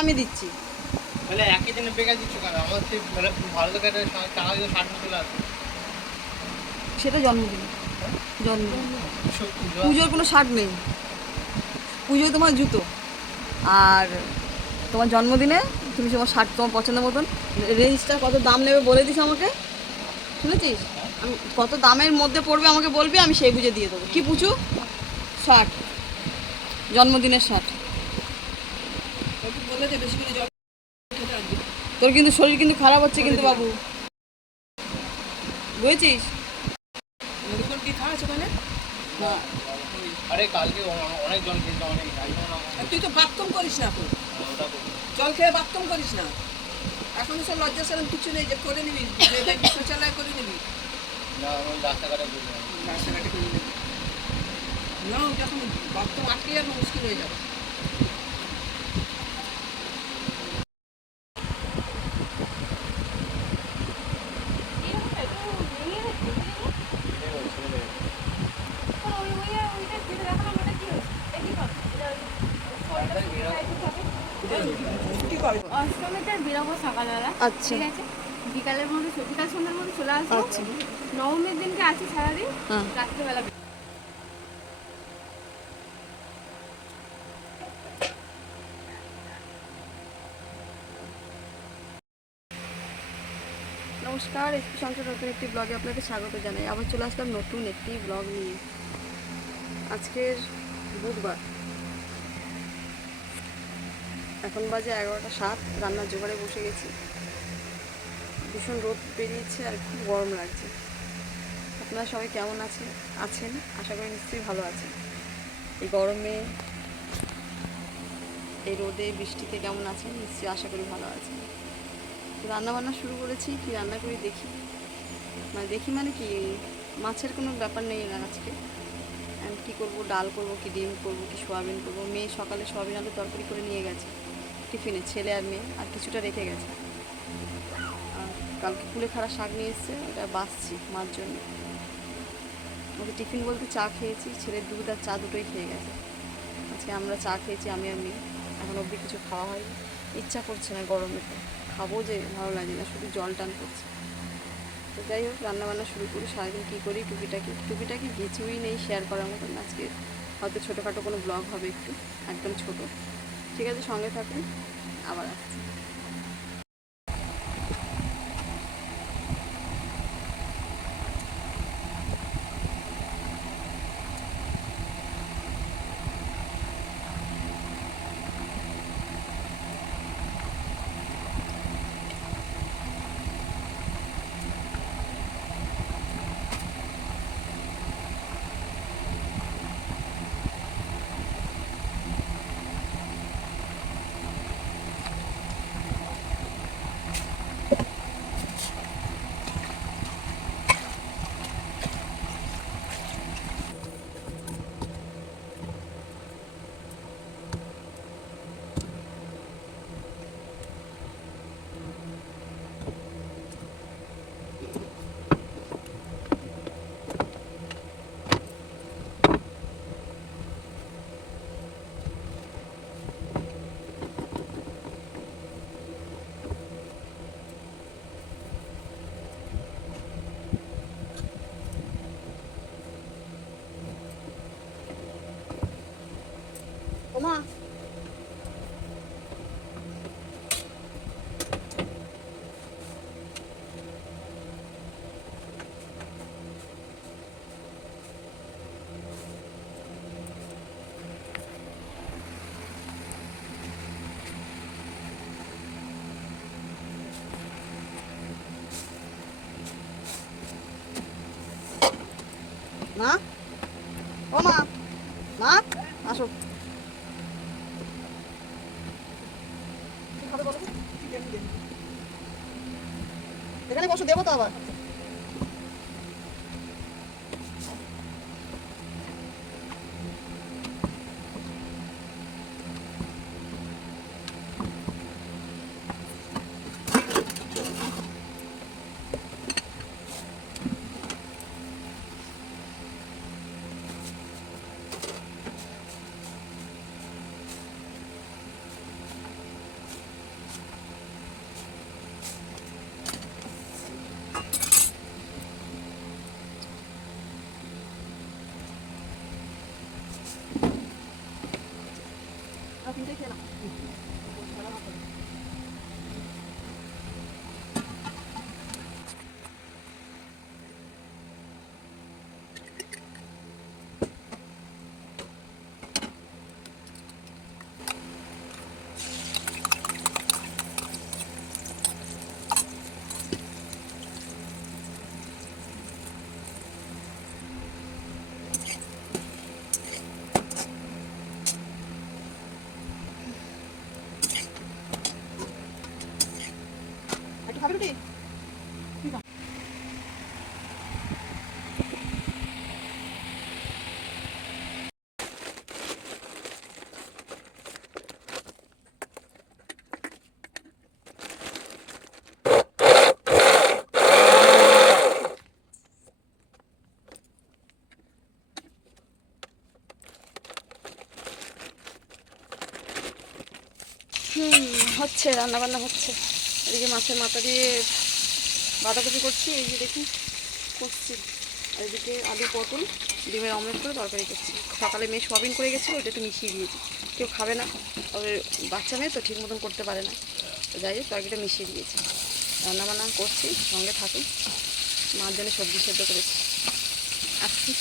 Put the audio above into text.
আমি দিচ্ছি। তাহলে একই দিনে বেকার দিচ্ছ কেন? আমার সেই ভালো টাকা দিয়ে 60 চলে আসবে। সেটা জন্মদিন। হ্যাঁ? জন্মদিন। সত্যি পুজোর কোনো ছাড় নেই। পুজোয় তোমার জুতো। আর তোমার জন্মদিনে তুমি তোমার শার্ট তোমার পছন্দ মতন রেঞ্জটা কত দাম নেবে বলে দিস আমাকে, শুনেছিস? আমি কত দামের মধ্যে পড়বে আমাকে বলবি, আমি সেই বুঝে দিয়ে দেবো। কি পুচু? শার্ট, জন্মদিনের শার্ট। তোর কিন্তু শরীর কিন্তু খারাপ হচ্ছে কিন্তু বাবু, বুঝেছিস? না, আরে কালকে অনেক জল খেয়েছে, অনেক। তুই তো বাথরুম করিস না তো, জল খেয়ে বাথরুম করিস না। এখন সব লজ্জা সরম কিছু নেই যে করে নিবি, শৌচালয় করে নিবি, না আমি রাস্তাঘাটে বললাম। রাস্তাঘাটে করে নিবি না, যখন বাথরুম আটকে যাবে মুশকিল হয়ে যাবে। অষ্টমীতে বেরোবো সকালবেলা, আচ্ছা ঠিক আছে? বিকালের মধ্যে বিকাল সন্ধ্যার মধ্যে চলে আসবো। আচ্ছা। নবমীর দিনকে আছি সারাদিন, হ্যাঁ। রাত্রেবেলা। নমস্কার, এসপি সংসার নতুন একটি ব্লগে আপনাদের স্বাগত জানাই। আবার চলে আসলাম নতুন একটি ব্লগ নিয়ে। আজকের বুধবার, এখন বাজে 11টা 7। রান্নার জোগাড়ে বসে গেছি। ভীষণ রোদ বেরিয়েছে আর খুব গরম লাগছে। আপনারা সবাই কেমন আছেন? আশা করি নিশ্চয়ই ভালো আছেন। এই গরমে, এই রোদে বৃষ্টিতে কেমন আছেন? নিশ্চয়ই আশা করি ভালো আছেন। রান্না বান্না শুরু করেছি, কি রান্না করি দেখি। মানে কি, মাছের কোনো ব্যাপার নেই না আজকে। কী করবো, ডাল করবো কি ডিম করবো কি সোয়াবিন করবো। মেয়ে সকালে সোয়াবিন আলু তরকারি করে নিয়ে গেছে টিফিনে, ছেলে আর মেয়ে, আর কিছুটা রেখে গেছে। আর কালকে কুলেখাড়া শাক নিয়ে এসছে, ওটা বাছছি মার জন্য। ওকে টিফিন বলতে চা খেয়েছি, ছেলের দুধ আর চা দুটোই খেয়ে গেছে। আজকে আমরা চা খেয়েছি আমি আর মেয়ে, এখন অবধি কিছু খাওয়া হয়নি। ইচ্ছা করছে না গরমেতে, খাবো যে ভালো লাগে না, শুধু জল টান করছে। তো যাই হোক, রান্নাবান্না শুরু করি। সারাদিন কী করি টুকিটাকি কিছুই নেই শেয়ার করার মতন। আজকে হয়তো ছোটোখাটো কোনো ব্লগ হবে, একটু একদম ছোট। ঠিক আছে, সঙ্গে থাকুন, আবার আসছি। ওমা, মা, ও মা, মা আসো। এখানে বসো, দেবো তো আবার। খাবে রুটি? হচ্ছে, রান্নাবান্না হচ্ছে। এদিকে মাছের মাথা দিয়ে বাঁধাকপি করছি, এই যে দেখুন করছি। আর এদিকে আলু পটল ডিমের অমলেট করে তরকারি করছি। সকালে মেয়ে সোয়াবিন করে গেছিলো, ওটা একটু মিশিয়ে দিয়েছি। কেউ খাবে না, তবে বাচ্চা মেয়ে তো ঠিক মতন করতে পারে না, তো যাই হোক তরকারিটা মিশিয়ে দিয়েছি। রান্নাবান্না করছি, সঙ্গে থাকুন। মার জন্য সবজি সেদ্ধ করেছি। আসছি।